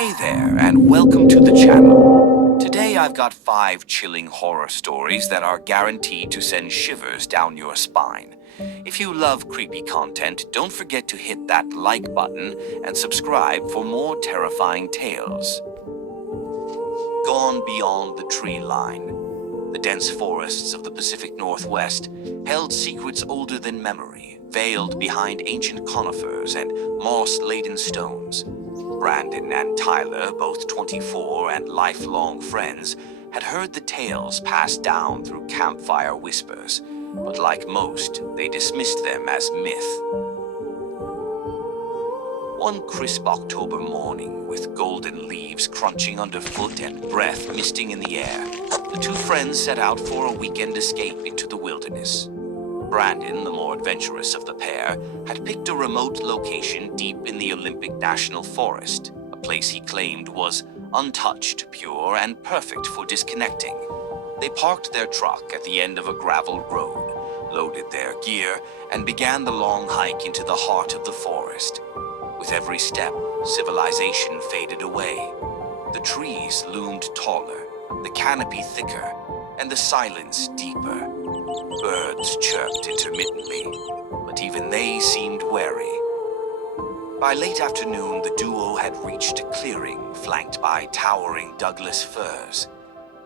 Hey there, and welcome to the channel. Today I've got 5 chilling horror stories that are guaranteed to send shivers down your spine. If you love creepy content, don't forget to hit that like button and subscribe for more terrifying tales. Gone beyond the tree line. The dense forests of the Pacific Northwest held secrets older than memory, veiled behind ancient conifers and moss-laden stones. Brandon and Tyler, both 24 and lifelong friends, had heard the tales passed down through campfire whispers, but like most, they dismissed them as myth. One crisp October morning, with golden leaves crunching underfoot and breath misting in the air, the two friends set out for a weekend escape into the wilderness. Brandon, the more adventurous of the pair, had picked a remote location deep in the Olympic National Forest, a place he claimed was untouched, pure, and perfect for disconnecting. They parked their truck at the end of a gravel road, loaded their gear, and began the long hike into the heart of the forest. With every step, civilization faded away. The trees loomed taller, the canopy thicker, and the silence deeper. Birds chirped intermittently, but even they seemed wary. By late afternoon, the duo had reached a clearing flanked by towering Douglas firs.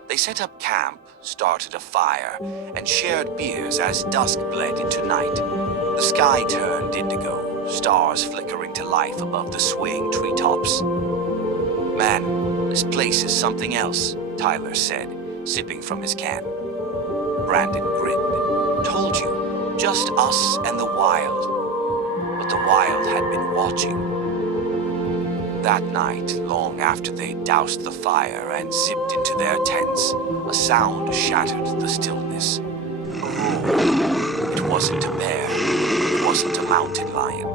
They set up camp, started a fire, and shared beers as dusk bled into night. The sky turned indigo, stars flickering to life above the swaying treetops. "Man, this place is something else," Tyler said, sipping from his can. Brandon grinned. "Told you, just us and the wild." But the wild had been watching. That night, long after they'd doused the fire and zipped into their tents, a sound shattered the stillness. A roar. It wasn't a bear. It wasn't a mountain lion.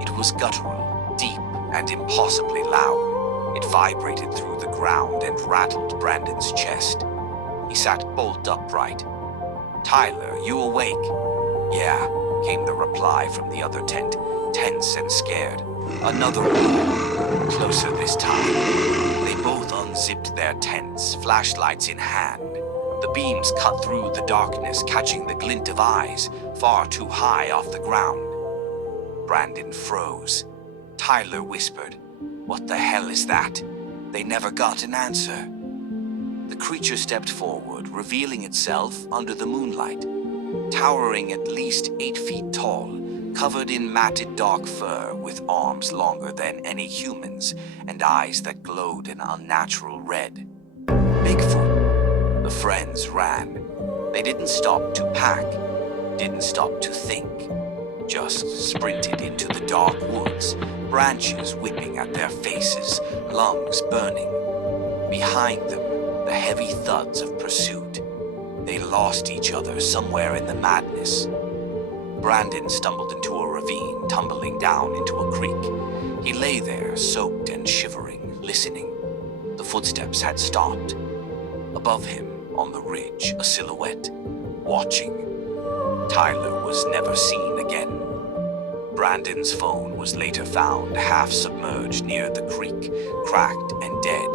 It was guttural, deep, and impossibly loud. It vibrated through the ground and rattled Brandon's chest. He sat bolt upright. "Tyler, you awake?" "Yeah," came the reply from the other tent, tense and scared. Another roar, closer this time. They both unzipped their tents, flashlights in hand. The beams cut through the darkness, catching the glint of eyes, far too high off the ground. Brandon froze. Tyler whispered, "What the hell is that?" They never got an answer. The creature stepped forward, revealing itself under the moonlight. Towering at least 8 feet tall, covered in matted dark fur with arms longer than any human's and eyes that glowed an unnatural red. Bigfoot. The friends ran. They didn't stop to pack, didn't stop to think, just sprinted into the dark woods, branches whipping at their faces, lungs burning. Behind them, the heavy thuds of pursuit. They lost each other somewhere in the madness. Brandon stumbled into a ravine, tumbling down into a creek. He lay there, soaked and shivering, listening. The footsteps had stopped. Above him, on the ridge, a silhouette, watching. Tyler was never seen again. Brandon's phone was later found half submerged near the creek, cracked and dead.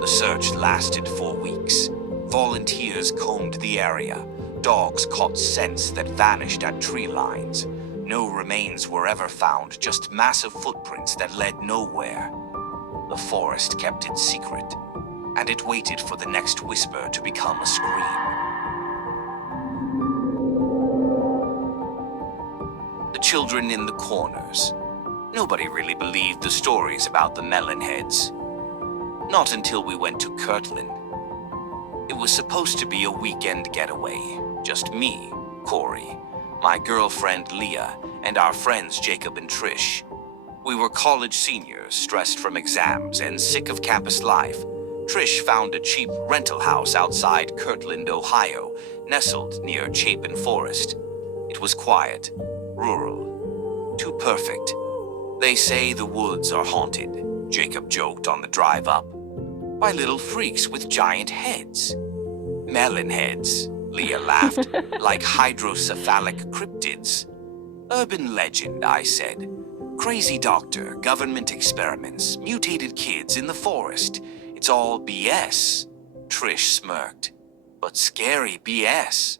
The search lasted for weeks. Volunteers combed the area. Dogs caught scents that vanished at tree lines. No remains were ever found, just massive footprints that led nowhere. The forest kept its secret, and it waited for the next whisper to become a scream. The children in the corners. Nobody really believed the stories about the Melonheads. Not until we went to Kirtland. It was supposed to be a weekend getaway. Just me, Corey, my girlfriend Leah, and our friends Jacob and Trish. We were college seniors, stressed from exams and sick of campus life. Trish found a cheap rental house outside Kirtland, Ohio, nestled near Chapin Forest. It was quiet, rural, too perfect. "They say the woods are haunted," Jacob joked on the drive up, "by little freaks with giant heads." "Melonheads," Leah laughed, "like hydrocephalic cryptids." "Urban legend," I said. Crazy doctor, government experiments, mutated kids in the forest. It's all BS. Trish smirked. But scary BS.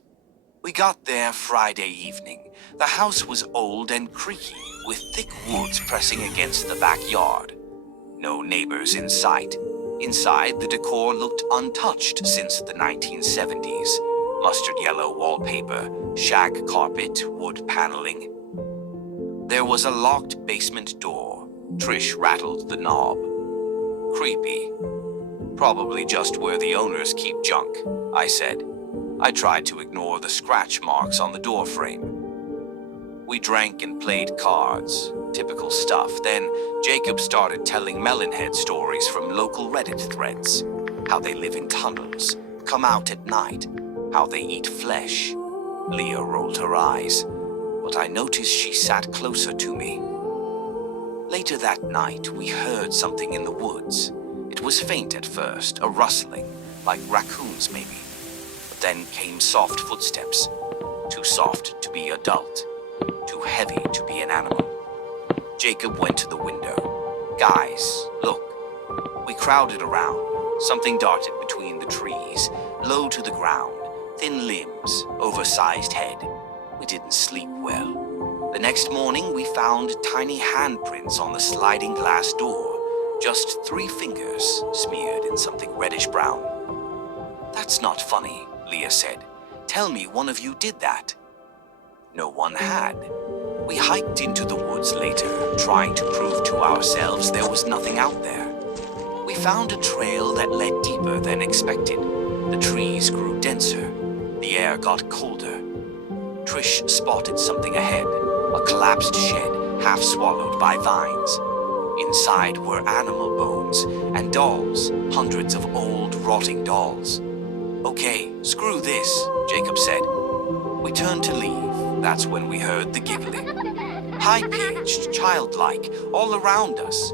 We got there Friday evening. The house was old and creaky, with thick woods pressing against the backyard. No neighbors in sight. Inside, the decor looked untouched since the 1970s. Mustard yellow wallpaper, shag carpet, wood paneling. There was a locked basement door. Trish rattled the knob. Creepy. Probably just where the owners keep junk, I said. I tried to ignore the scratch marks on the door frame. We drank and played cards, typical stuff. Then Jacob started telling Melonhead stories from local Reddit threads. How they live in tunnels, come out at night, how they eat flesh. Leah rolled her eyes, but I noticed she sat closer to me. Later that night, we heard something in the woods. It was faint at first, a rustling, like raccoons maybe. But then came soft footsteps. Too soft to be adult. Too heavy to be an animal. Jacob went to the window. Guys, look. We crowded around. Something darted between the trees, low to the ground. Thin limbs, oversized head. We didn't sleep well. The next morning, we found tiny handprints on the sliding glass door. Just 3 fingers smeared in something reddish-brown. That's not funny, Leah said. Tell me one of you did that. No one had. We hiked into the woods later, trying to prove to ourselves there was nothing out there. We found a trail that led deeper than expected. The trees grew denser. The air got colder. Trish spotted something ahead, a collapsed shed, half swallowed by vines. Inside were animal bones and dolls, hundreds of old, rotting dolls. Okay, screw this, Jacob said. We turned to leave. That's when we heard the giggling. High-pitched, childlike, all around us.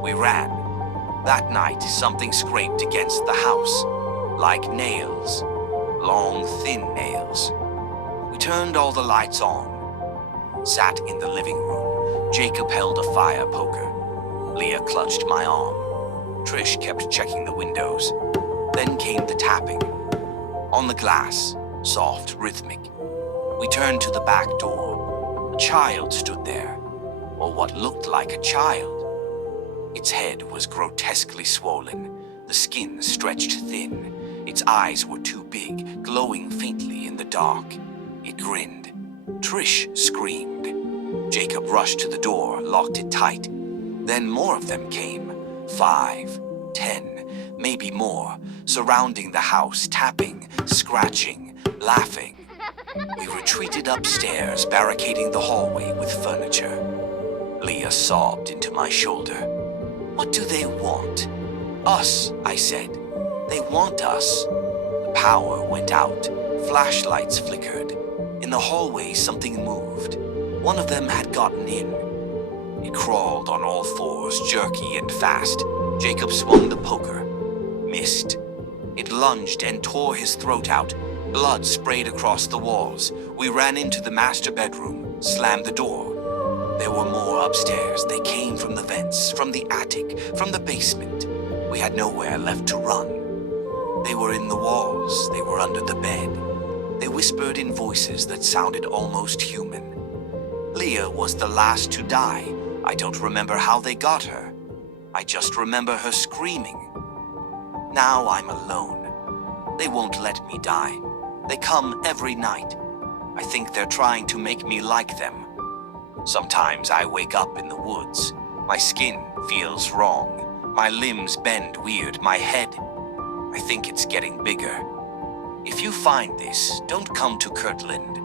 We ran. That night, something scraped against the house, like nails. Long, thin nails. We turned all the lights on. Sat in the living room. Jacob held a fire poker. Leah clutched my arm. Trish kept checking the windows. Then came the tapping. On the glass, soft, rhythmic. We turned to the back door. A child stood there, or what looked like a child. Its head was grotesquely swollen, the skin stretched thin. Its eyes were too big, glowing faintly in the dark. It grinned. Trish screamed. Jacob rushed to the door, locked it tight. Then more of them came. 5, 10, maybe more, surrounding the house, tapping, scratching, laughing. We retreated upstairs, barricading the hallway with furniture. Leah sobbed into my shoulder. What do they want? Us, I said. They want us. The power went out. Flashlights flickered. In the hallway, something moved. One of them had gotten in. It crawled on all fours, jerky and fast. Jacob swung the poker. Missed. It lunged and tore his throat out. Blood sprayed across the walls. We ran into the master bedroom, slammed the door. There were more upstairs. They came from the vents, from the attic, from the basement. We had nowhere left to run. They were in the walls. They were under the bed. They whispered in voices that sounded almost human. Leah was the last to die. I don't remember how they got her. I just remember her screaming. Now I'm alone. They won't let me die. They come every night. I think they're trying to make me like them. Sometimes I wake up in the woods. My skin feels wrong. My limbs bend weird. My head, I think it's getting bigger. If you find this, don't come to Kirtland.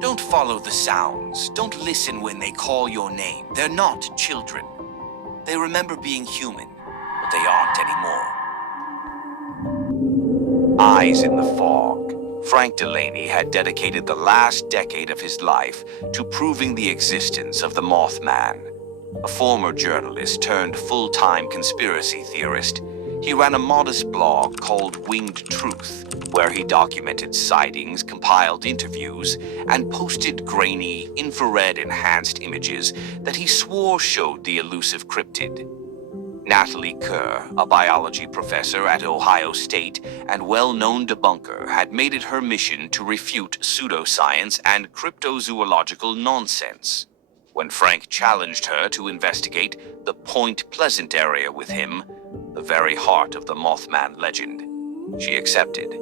Don't follow the sounds. Don't listen when they call your name. They're not children. They remember being human, but they aren't anymore. Eyes in the fog. Frank Delaney had dedicated the last decade of his life to proving the existence of the Mothman. A former journalist turned full-time conspiracy theorist, He ran a modest blog called Winged Truth, where he documented sightings, compiled interviews, and posted grainy, infrared-enhanced images that he swore showed the elusive cryptid. Natalie Kerr, a biology professor at Ohio State and well-known debunker, had made it her mission to refute pseudoscience and cryptozoological nonsense. When Frank challenged her to investigate the Point Pleasant area with him, the very heart of the Mothman legend, she accepted.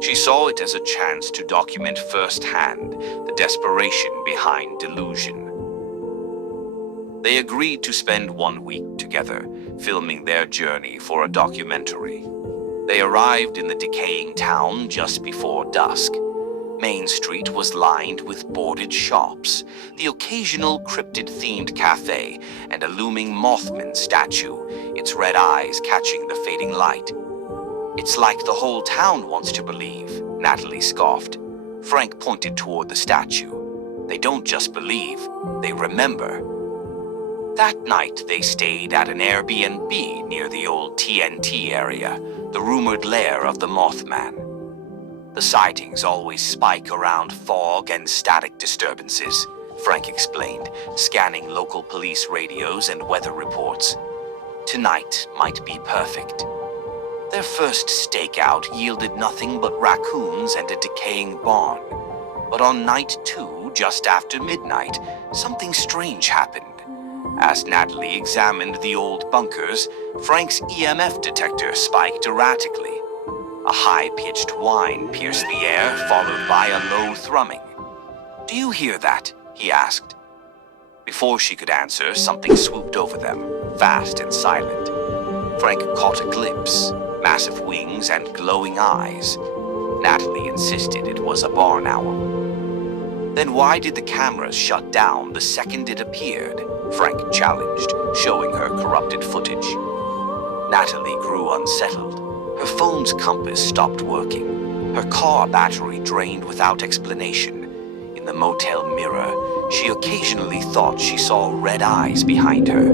She saw it as a chance to document firsthand the desperation behind delusion. They agreed to spend 1 week together, filming their journey for a documentary. They arrived in the decaying town just before dusk. Main Street was lined with boarded shops, the occasional cryptid-themed cafe, and a looming Mothman statue, its red eyes catching the fading light. "It's like the whole town wants to believe," Natalie scoffed. Frank pointed toward the statue. "They don't just believe, they remember." That night, they stayed at an Airbnb near the old TNT area, the rumored lair of the Mothman. "The sightings always spike around fog and static disturbances," Frank explained, scanning local police radios and weather reports. "Tonight might be perfect." Their first stakeout yielded nothing but raccoons and a decaying barn. But on night 2, just after midnight, something strange happened. As Natalie examined the old bunkers, Frank's EMF detector spiked erratically. A high-pitched whine pierced the air, followed by a low thrumming. "Do you hear that?" he asked. Before she could answer, something swooped over them, fast and silent. Frank caught a glimpse, massive wings and glowing eyes. Natalie insisted it was a barn owl. "Then why did the cameras shut down the second it appeared?" Frank challenged, showing her corrupted footage. Natalie grew unsettled. Her phone's compass stopped working. Her car battery drained without explanation. In the motel mirror, she occasionally thought she saw red eyes behind her.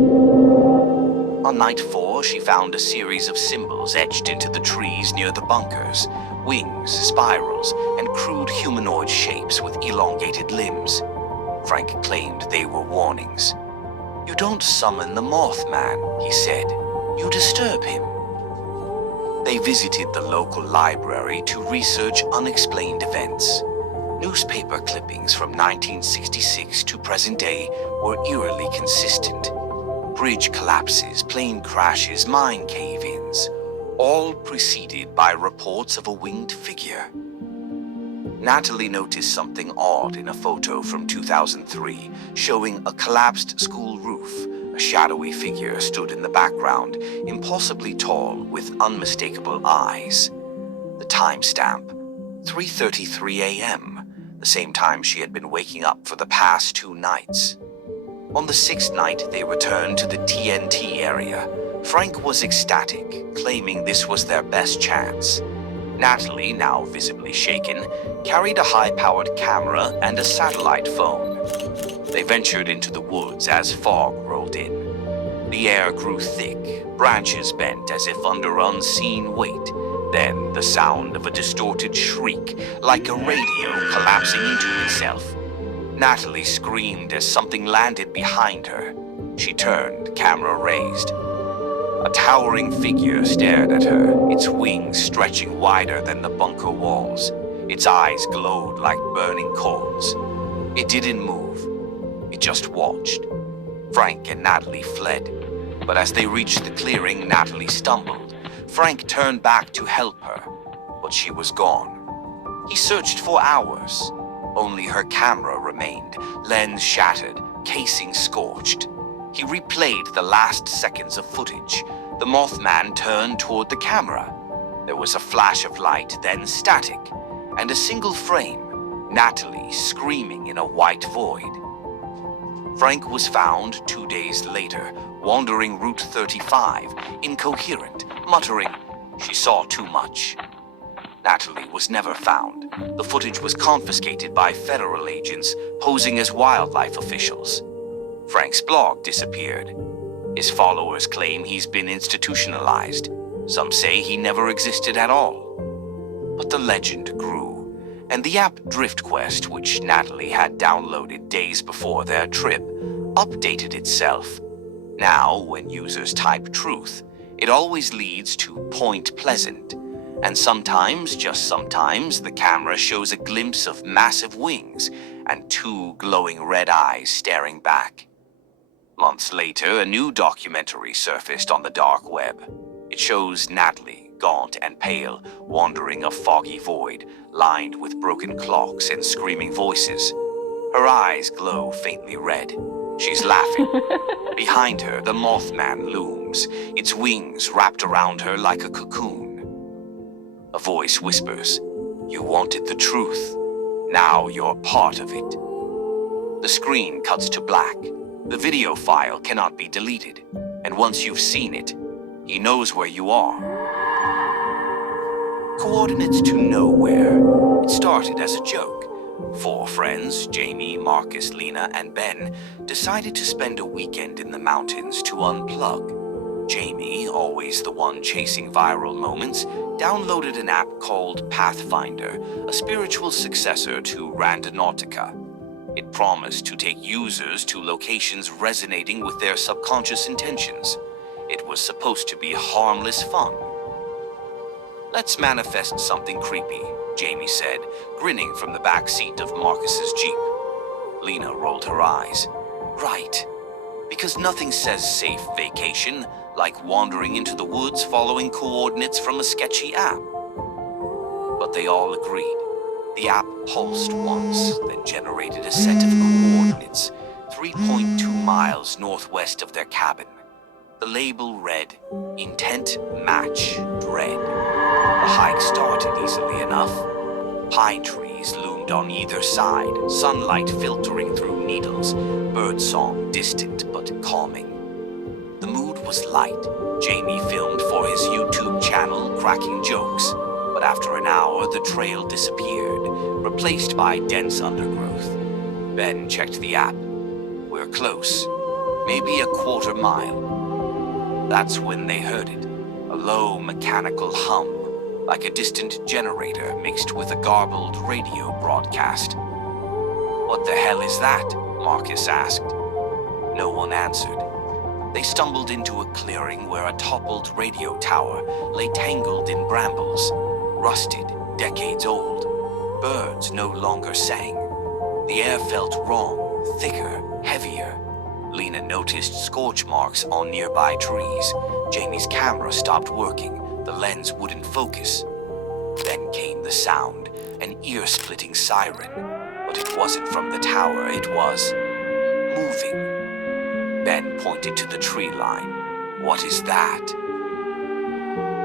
On night 4, she found a series of symbols etched into the trees near the bunkers. Wings, spirals, and crude humanoid shapes with elongated limbs. Frank claimed they were warnings. "You don't summon the Mothman," he said. "You disturb him." They visited the local library to research unexplained events. Newspaper clippings from 1966 to present day were eerily consistent. Bridge collapses, plane crashes, mine cave-ins, all preceded by reports of a winged figure. Natalie noticed something odd in a photo from 2003, showing a collapsed school roof. A shadowy figure stood in the background, impossibly tall, with unmistakable eyes. The timestamp, 3:33 a.m., the same time she had been waking up for the past 2 nights. On the 6th night, they returned to the TNT area. Frank was ecstatic, claiming this was their best chance. Natalie, now visibly shaken, carried a high-powered camera and a satellite phone. They ventured into the woods as fog rolled in. The air grew thick, branches bent as if under unseen weight. Then the sound of a distorted shriek, like a radio collapsing into itself. Natalie screamed as something landed behind her. She turned, camera raised. A towering figure stared at her, its wings stretching wider than the bunker walls. Its eyes glowed like burning coals. It didn't move. It just watched. Frank and Natalie fled. But as they reached the clearing, Natalie stumbled. Frank turned back to help her, but she was gone. He searched for hours. Only her camera remained, lens shattered, casing scorched. He replayed the last seconds of footage. The Mothman turned toward the camera. There was a flash of light, then static, and a single frame, Natalie screaming in a white void. Frank was found 2 days later, wandering Route 35, incoherent, muttering, "She saw too much." Natalie was never found. The footage was confiscated by federal agents posing as wildlife officials. Frank's blog disappeared. His followers claim he's been institutionalized. Some say he never existed at all. But the legend grew, and the app DriftQuest, which Natalie had downloaded days before their trip, updated itself. Now, when users type truth, it always leads to Point Pleasant, and sometimes, just sometimes, the camera shows a glimpse of massive wings and two glowing red eyes staring back. Months later, a new documentary surfaced on the dark web. It shows Natalie, gaunt and pale, wandering a foggy void, lined with broken clocks and screaming voices. Her eyes glow faintly red. She's laughing. Behind her, the Mothman looms, its wings wrapped around her like a cocoon. A voice whispers, "You wanted the truth. Now you're part of it." The screen cuts to black. The video file cannot be deleted, and once you've seen it, he knows where you are. Coordinates to nowhere. It started as a joke. Four friends, Jamie, Marcus, Lena, and Ben, decided to spend a weekend in the mountains to unplug. Jamie, always the one chasing viral moments, downloaded an app called Pathfinder, a spiritual successor to Randonautica. It promised to take users to locations resonating with their subconscious intentions. It was supposed to be harmless fun. "Let's manifest something creepy," Jamie said, grinning from the back seat of Marcus's Jeep. Lena rolled her eyes. Right. Because nothing says safe vacation like wandering into the woods following coordinates from a sketchy app. But they all agreed. The app pulsed once, then generated a set of coordinates 3.2 miles northwest of their cabin. The label read, "Intent Match Dread." The hike started easily enough. Pine trees loomed on either side, sunlight filtering through needles, birdsong distant but calming. The mood was light. Jamie filmed for his YouTube channel, cracking jokes, but after an hour the trail disappeared, replaced by dense undergrowth. Ben checked the app. "We're close, maybe a quarter mile." That's when they heard it, a low mechanical hum, like a distant generator mixed with a garbled radio broadcast. "What the hell is that?" Marcus asked. No one answered. They stumbled into a clearing where a toppled radio tower lay tangled in brambles, rusted, decades old. Birds no longer sang. The air felt wrong, thicker, heavier. Lena noticed scorch marks on nearby trees. Jamie's camera stopped working. The lens wouldn't focus. Then came the sound, an ear-splitting siren. But it wasn't from the tower, it was moving. Ben pointed to the tree line. "What is that?"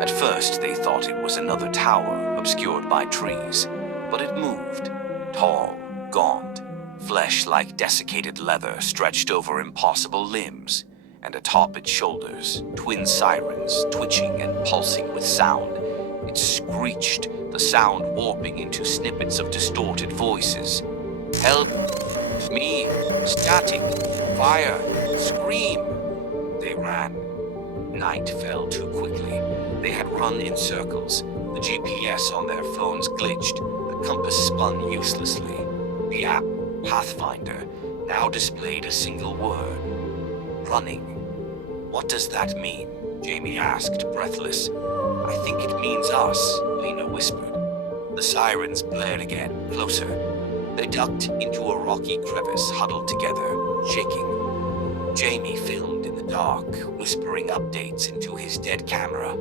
At first, they thought it was another tower, obscured by trees. But it moved, tall, gaunt, flesh like desiccated leather stretched over impossible limbs, and atop its shoulders, twin sirens twitching and pulsing with sound. It screeched, the sound warping into snippets of distorted voices. "Help! Me! Static! Fire! Scream!" They ran. Night fell too quickly. They had run in circles. The GPS on their phones glitched. The compass spun uselessly. The app, Pathfinder, now displayed a single word. Running. "What does that mean?" Jamie asked, breathless. "I think it means us," Lena whispered. The sirens blared again, closer. They ducked into a rocky crevice, huddled together, shaking. Jamie filmed in the dark, whispering updates into his dead camera.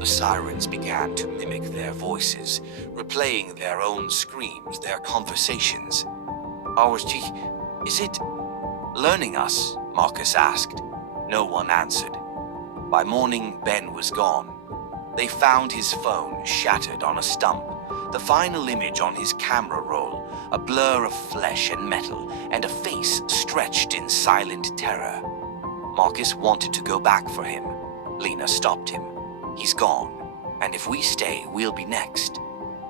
The sirens began to mimic their voices, replaying their own screams, their conversations. Is it learning us?" Marcus asked. No one answered. By morning, Ben was gone. They found his phone shattered on a stump, the final image on his camera roll, a blur of flesh and metal, and a face stretched in silent terror. Marcus wanted to go back for him. Lena stopped him. "He's gone, and if we stay, we'll be next."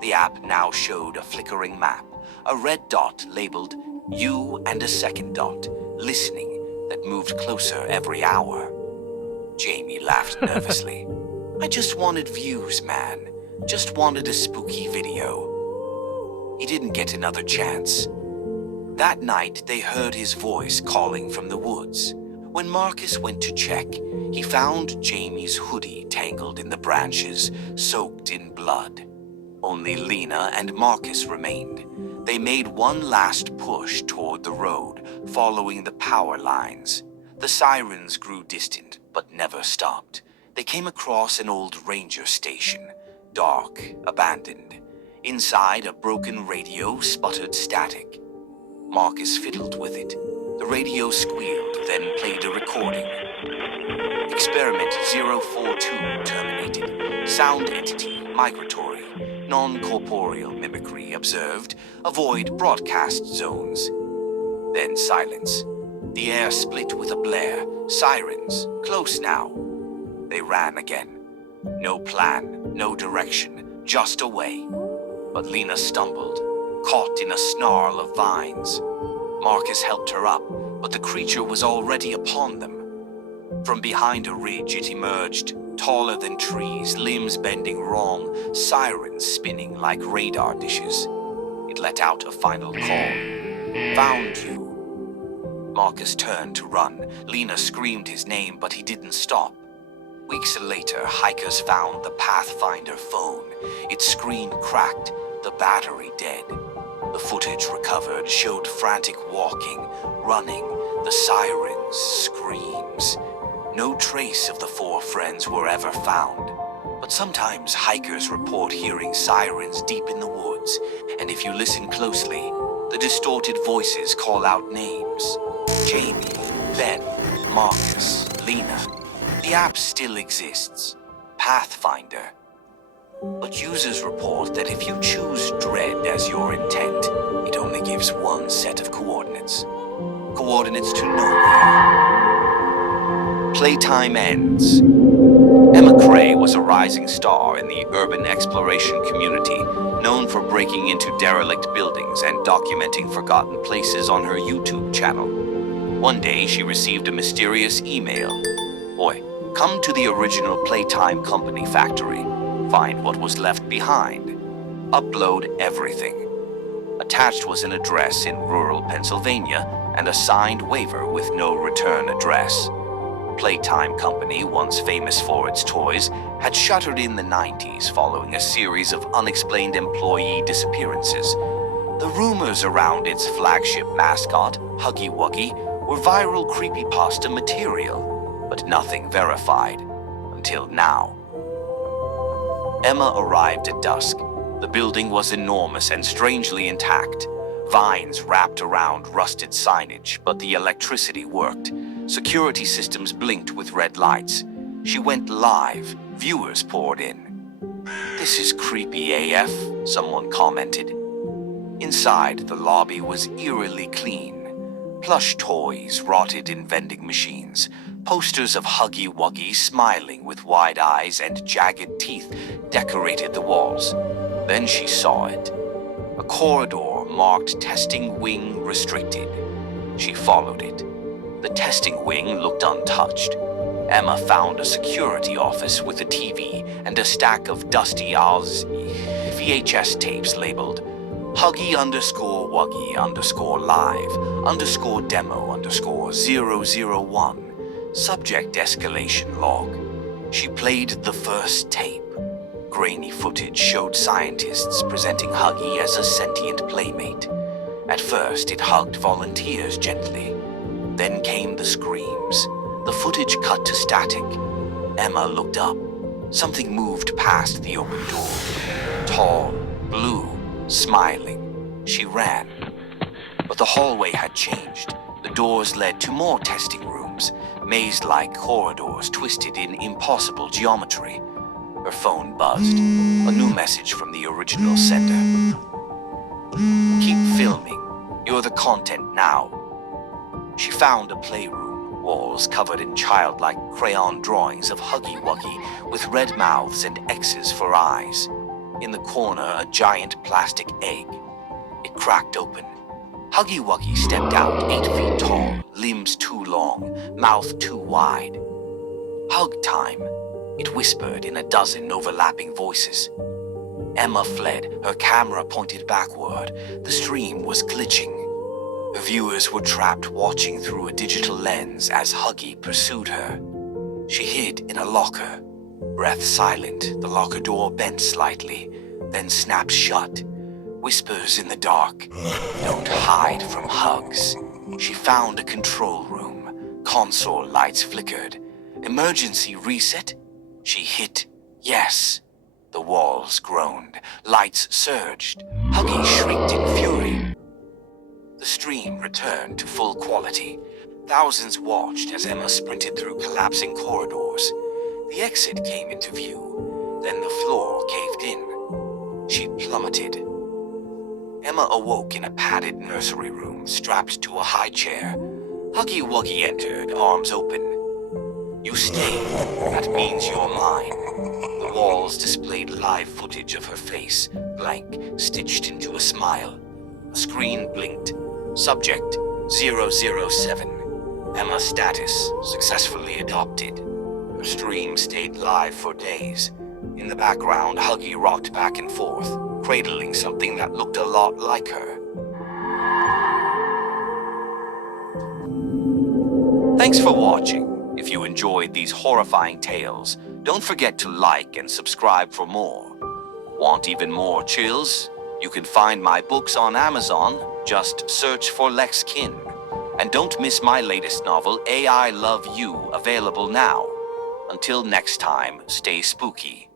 The app now showed a flickering map, a red dot labeled "You" and a second dot, "Listening," that moved closer every hour. Jamie laughed nervously. I just wanted views, man. Just wanted a spooky video. He didn't get another chance. That night, they heard his voice calling from the woods. When Marcus went to check, he found Jamie's hoodie tangled in the branches, soaked in blood. Only Lena and Marcus remained. They made one last push toward the road, following the power lines. The sirens grew distant, but never stopped. They came across an old ranger station, dark, abandoned. Inside, a broken radio sputtered static. Marcus fiddled with it. The radio squealed, then played a recording. Experiment 042 terminated. Sound entity migratory. Non-corporeal mimicry observed. Avoid broadcast zones. Then silence. The air split with a blare. Sirens. Close now. They ran again. No plan, no direction, just away. But Lena stumbled, caught in a snarl of vines. Marcus helped her up, but the creature was already upon them. From behind a ridge it emerged, taller than trees, limbs bending wrong, sirens spinning like radar dishes. It let out a final call. Found you. Marcus turned to run. Lena screamed his name, but he didn't stop. Weeks later, hikers found the Pathfinder phone. Its screen cracked, the battery dead. The footage recovered showed frantic walking, running, the sirens, screams. No trace of the four friends were ever found. But sometimes hikers report hearing sirens deep in the woods, and if you listen closely, the distorted voices call out names. Jamie, Ben, Marcus, Lena. The app still exists, Pathfinder. But users report that if you choose dread as your intent, it only gives one set of coordinates. Coordinates to nowhere. Playtime ends. Emma Cray was a rising star in the urban exploration community, known for breaking into derelict buildings and documenting forgotten places on her YouTube channel. One day, she received a mysterious email. Boy, come to the original Playtime Company factory. Find what was left behind. Upload everything. Attached was an address in rural Pennsylvania and a signed waiver with no return address. Playtime Company, once famous for its toys, had shuttered in the 90s following a series of unexplained employee disappearances. The rumors around its flagship mascot, Huggy Wuggy, were viral creepypasta material, but nothing verified, until now. Emma arrived at dusk. The building was enormous and strangely intact. Vines wrapped around rusted signage, but the electricity worked. Security systems blinked with red lights. She went live. Viewers poured in. "This is creepy AF," someone commented. Inside, the lobby was eerily clean. Plush toys rotted in vending machines. Posters of Huggy Wuggy smiling with wide eyes and jagged teeth decorated the walls. Then she saw it. A corridor marked Testing Wing Restricted. She followed it. The testing wing looked untouched. Emma found a security office with a TV and a stack of dusty VHS tapes labeled Huggy_Wuggy_live_demo_001. Subject escalation log. She played the first tape. Grainy footage showed scientists presenting Huggy as a sentient playmate. At first, it hugged volunteers gently. Then came the screams. The footage cut to static. Emma looked up. Something moved past the open door. Tall, blue, smiling. She ran. But the hallway had changed. The doors led to more testing rooms, maze-like corridors twisted in impossible geometry. Her phone buzzed. A new message from the original sender. "Keep filming. You're the content now." She found a playroom, walls covered in childlike crayon drawings of Huggy Wuggy with red mouths and X's for eyes. In the corner, a giant plastic egg. It cracked open. Huggy Wuggy stepped out 8 feet tall, limbs too long, mouth too wide. Hug time. It whispered in a dozen overlapping voices. Emma fled, her camera pointed backward. The stream was glitching. The viewers were trapped watching through a digital lens as Huggy pursued her. She hid in a locker. Breath silent, the locker door bent slightly, then snapped shut. Whispers in the dark. Don't hide from hugs. She found a control room. Console lights flickered. Emergency reset? She hit yes. The walls groaned. Lights surged. Huggy shrieked in fury. The stream returned to full quality. Thousands watched as Emma sprinted through collapsing corridors. The exit came into view. Then the floor caved in. She plummeted. Emma awoke in a padded nursery room, strapped to a high chair. Huggy Wuggy entered, arms open. You stay. That means you're mine. The walls displayed live footage of her face, blank, stitched into a smile. A screen blinked. Subject 007. Emma's status successfully adopted. Her stream stayed live for days. In the background, Huggy rocked back and forth, cradling something that looked a lot like her. Thanks for watching. If you enjoyed these horrifying tales, don't forget to like and subscribe for more. Want even more chills? You can find my books on Amazon. Just search for Lex Kin. And don't miss my latest novel, I Love You, available now. Until next time, stay spooky.